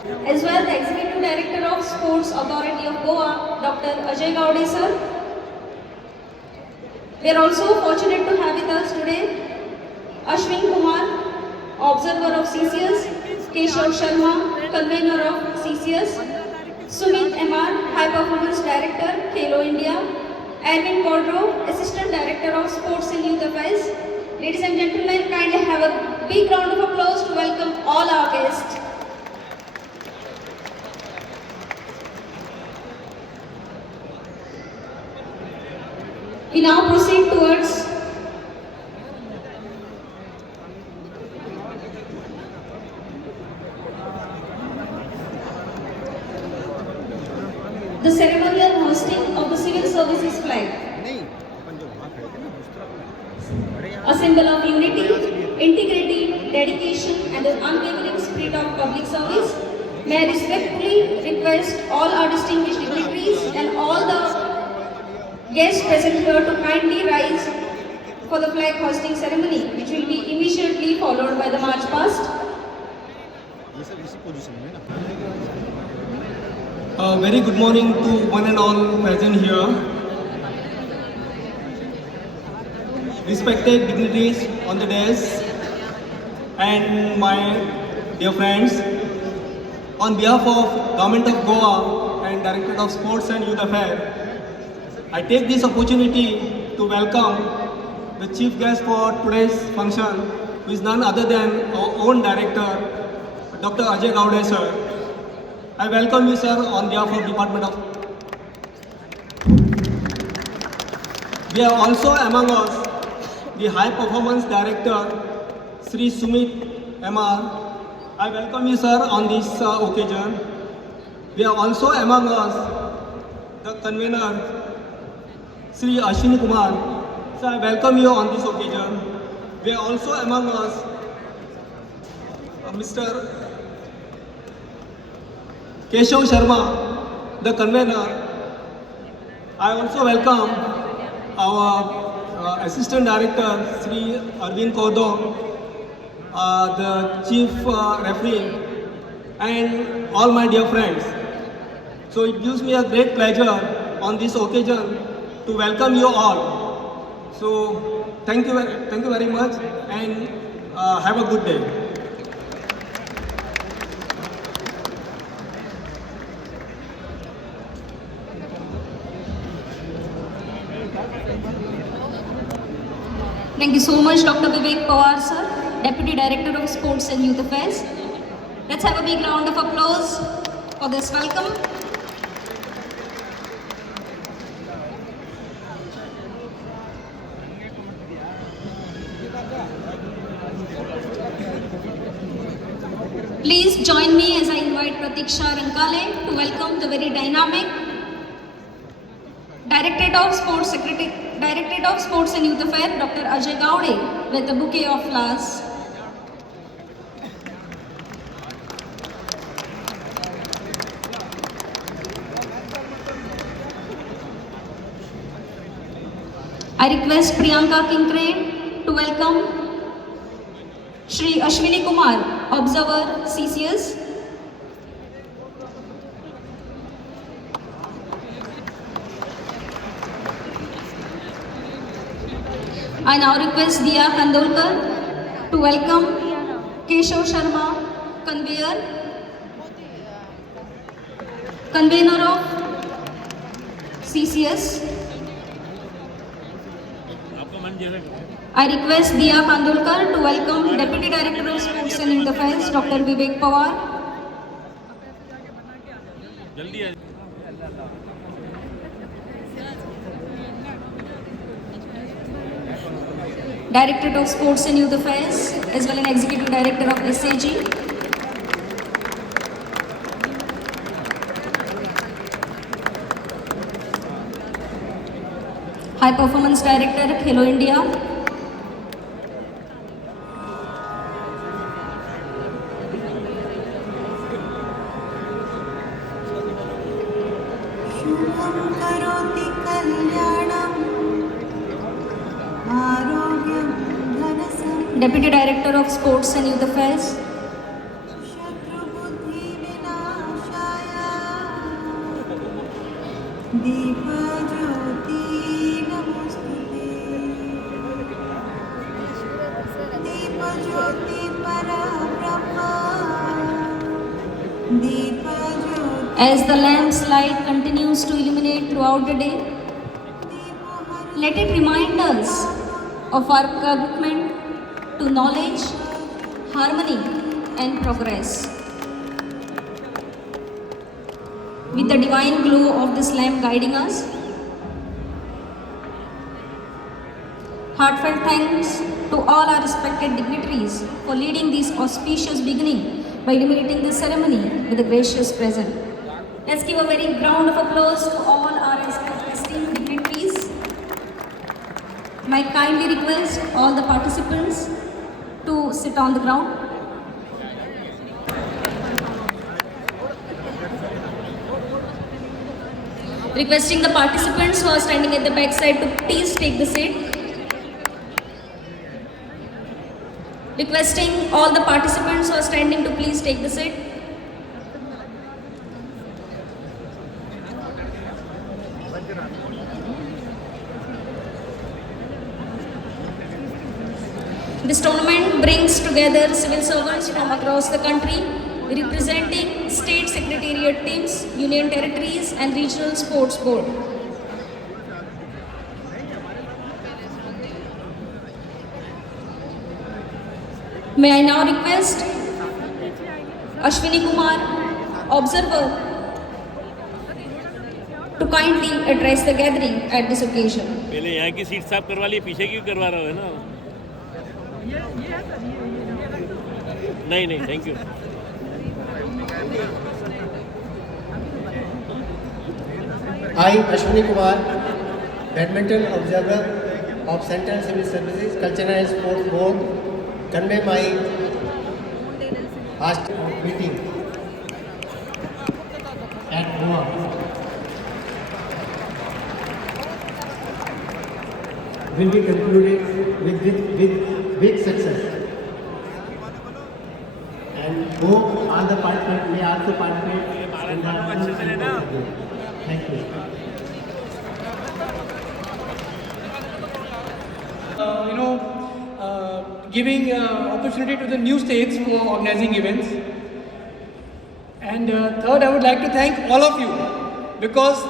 As well, the Executive Director of Sports Authority of Goa, Dr. Ajay Gowde sir. We are also fortunate to have with us today Ashwin Kumar, Observer of CCS, Keshav Sharma, Convener of CCS, Sumit MR, High Performance Director, Khelo India, Erwin Cordro, Assistant Director of Sports and Youth Affairs. Ladies and gentlemen, kindly have a big round of applause to welcome all our guests. We now proceed towards the ceremonial hosting of the Civil Services flag. A symbol of unity, integrity, dedication and an unwavering spirit of public service. May I respectfully request all our distinguished dignitaries and all the guests present here to kindly rise for the flag hosting ceremony, which will be immediately followed by the march past. Very good morning to one and all present here. Respected dignitaries on the desk and my dear friends, on behalf of Government of Goa and Directorate of Sports and Youth Affairs, I take this opportunity to welcome the chief guest for today's function, who is none other than our own director, Dr. Ajay Gowde sir. I welcome you, sir, on behalf of Department of. We have also among us the High Performance Director, Sri Sumit MR. I welcome you, sir, on this occasion. We have also among us the convener, Sri Ashwin Kumar. Sir, I welcome you on this occasion. We are also among us Mr. Keshav Sharma, the convener. I also welcome our Assistant Director, Sri Arvind Cordro, the Chief Referee, and all my dear friends. So it gives me a great pleasure on this occasion to welcome you all. So thank you very much, and have a good day. Thank you so much, Dr. Vivek Pawar sir, Deputy Director of Sports and Youth Affairs. Let's have a big round of applause for this welcome. Please join me as I invite Pratiksha Rankale to welcome the very dynamic Directorate of Sports and Youth Affairs, Dr. Ajay Gowde, with a bouquet of flowers. I request Priyanka Kinkre to welcome Shri Ashwini Kumar, Observer CCS. I now request Diya Kandolkar to welcome Keshav Sharma, convener of CCS. I request Diya Kandolkar to welcome Deputy Director of Sports and Youth Affairs, Dr. Vivek Pawar. Directorate of Sports and Youth Affairs, as well as Executive Director of SAG. High Performance Director, Khelo India. Deputy Director of Sports and Youth Affairs. Deepjyoti नमोस्तुते Deepjyoti पराब्रह्म Deepjyoti As the lamp's light continues to illuminate throughout the day, let it remind us of our commitment to knowledge, harmony, and progress. With the divine glow of this lamp guiding us, heartfelt thanks to all our respected dignitaries for leading this auspicious beginning by illuminating this ceremony with a gracious present. Let's give a very round of applause to all our esteemed dignitaries. I kindly request all the participants to sit on the ground. Requesting the participants who are standing at the back side to please take the seat. Requesting all the participants who are standing to please take the seat. This tournament brings together civil servants from across the country representing state secretariat teams, union territories and regional sports board. May I now request Ashwini Kumar, observer, to kindly address the gathering at this occasion. पहले यहाँ की seat साफ करवा ली, पीछे क्यों करवा रहा है ना? नहीं नहीं, thank you. I, Ashwini Kumar, Badminton Observer of Central Civil Services Cultural and Sports Board, convey my past meeting at Goa. Will be concluded with big success. And hope all the participants may also participate in the Thank you. Giving opportunity to the new states for organizing events. And third, I would like to thank all of you because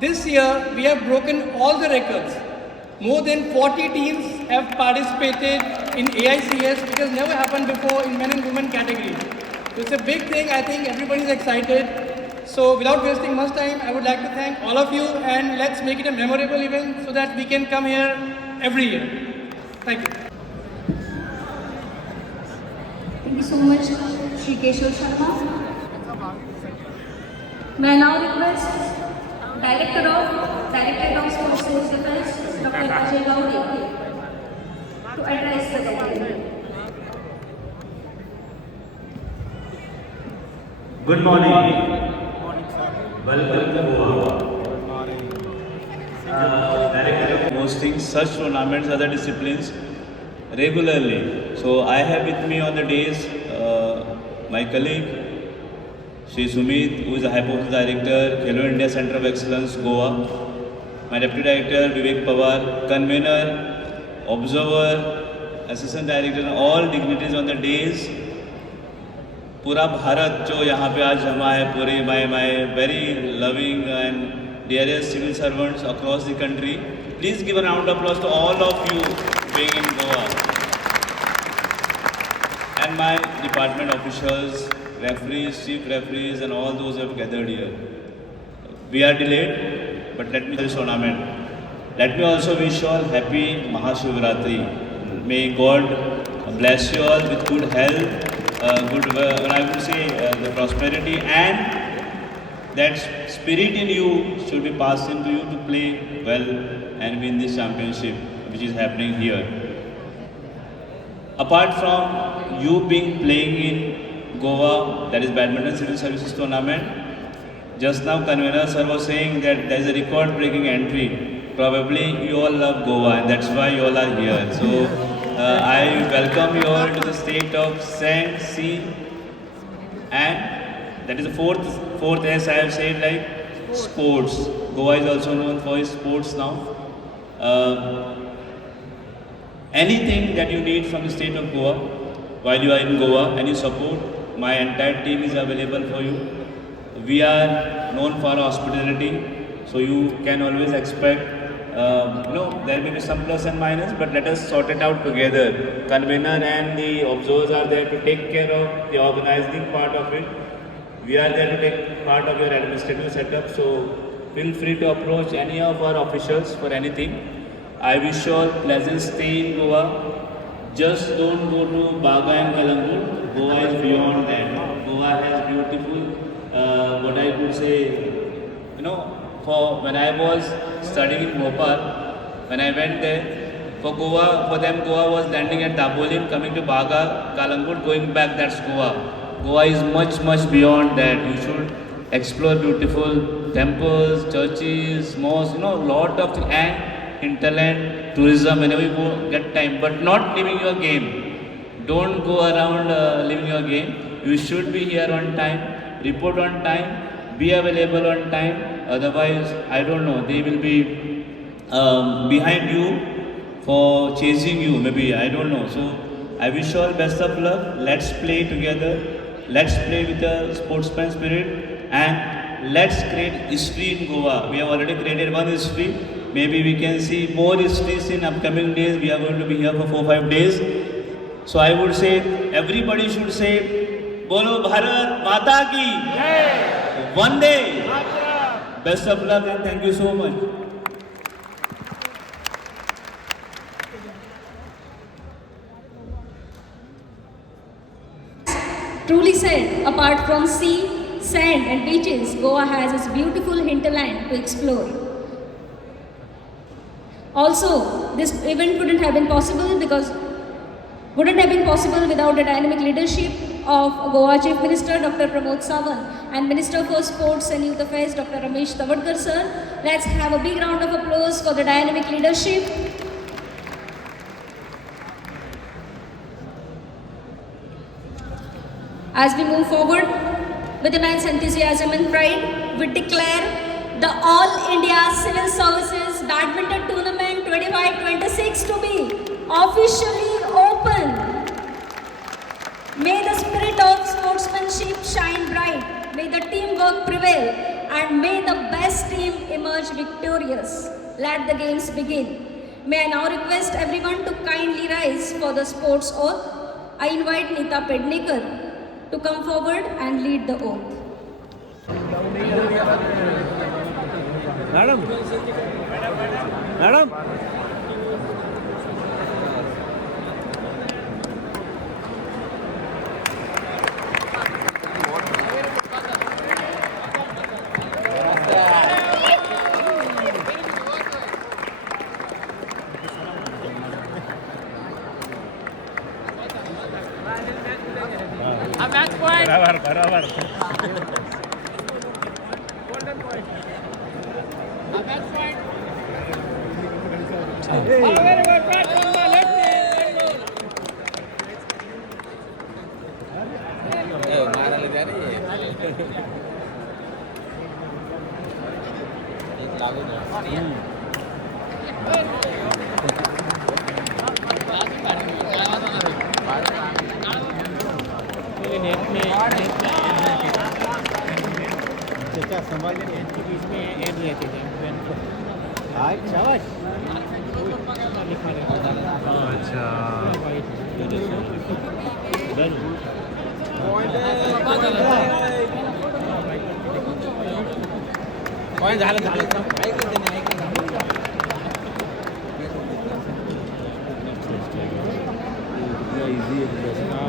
this year we have broken all the records. More than 40 teams have participated in AICS, which has never happened before in men and women category. So it's a big thing. I think everybody is excited. So without wasting much time, I would like to thank all of you and let's make it a memorable event so that we can come here every year. Thank you. Thank you so much, Shri Keshav Sharma. May I now request Director of Sports Sales Defense, Dr. Ajay Gaudi, to address the gathering. Good morning. Welcome to Goa. Director of hosting such tournaments, other disciplines regularly. So I have with me on the days my colleague Shri Sumit, who is the High Post Director, Khelo India Center of Excellence, Goa. My Deputy Director Vivek Pawar, Convener, Observer, Assistant Director, and all dignitaries on the days. पूरा भारत जो यहाँ पे आज जमा है, पूरे my very loving and dearest civil servants across the country. Please give a round of applause to all of you being in Goa. And my department officials, referees, chief referees and all those who have gathered here. We are delayed, but let me do this tournament. Let me also wish you all happy Mahashivratri. May God bless you all with good health. I would say the prosperity and that spirit in you should be passed into you to play well and win this championship which is happening here. Apart from you being playing in Goa, that is Badminton Civil Services Tournament, just now Convener sir was saying that there is a record breaking entry. Probably you all love Goa and that's why you all are here. So I welcome you all to the state of sand, sea, and that is the fourth S I have said, like sports. Goa is also known for its sports now. Anything that you need from the state of Goa while you are in Goa, any support, my entire team is available for you. We are known for our hospitality, so you can always expect. There may be some plus and minus, but let us sort it out together. Convener and the observers are there to take care of the organizing part of it. We are there to take part of your administrative setup, so feel free to approach any of our officials for anything. I wish you all pleasant stay in Goa. Just don't go to Baga and Kalangur. Goa is beyond that. Goa has beautiful, what I could say, for when I was studying in Bhopal, when I went there, for them Goa was landing at Dabolim, coming to Baga, Kalangur, going back, that's Goa. Goa is much, much beyond that. You should explore beautiful temples, churches, mosques, lot of things, and hinterland tourism whenever you go, get time, but not leaving your game. Don't go around leaving your game. You should be here on time, report on time, be available on time. Otherwise, I don't know, they will be behind you for chasing you, maybe, I don't know. So, I wish you all best of luck. Let's play together. Let's play with a sportsman spirit and let's create history in Goa. We have already created one history. Maybe we can see more histories in upcoming days. We are going to be here for 4-5 days. So I would say, everybody should say, Bolo Bharat Mata Ki One day. Best of luck and thank you so much. Truly said, apart from sea, sand and beaches, Goa has its beautiful hinterland to explore. Also, this event wouldn't have been possible without the dynamic leadership of Goa Chief Minister Dr. Pramod Sawant and Minister for Sports and Youth Affairs Dr. Ramesh Tavadkar sir. Let's have a big round of applause for the dynamic leadership. As we move forward with immense enthusiasm and pride, we declare the All India Civil Services Badminton Tournament 25-26 to be officially open. May the spirit of sportsmanship shine bright, may the teamwork prevail, and may the best team emerge victorious. Let the games begin. May I now request everyone to kindly rise for the sports oath. I invite Neeta Pednekar to come forward and lead the oath. Madam. बराबर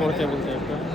portable type का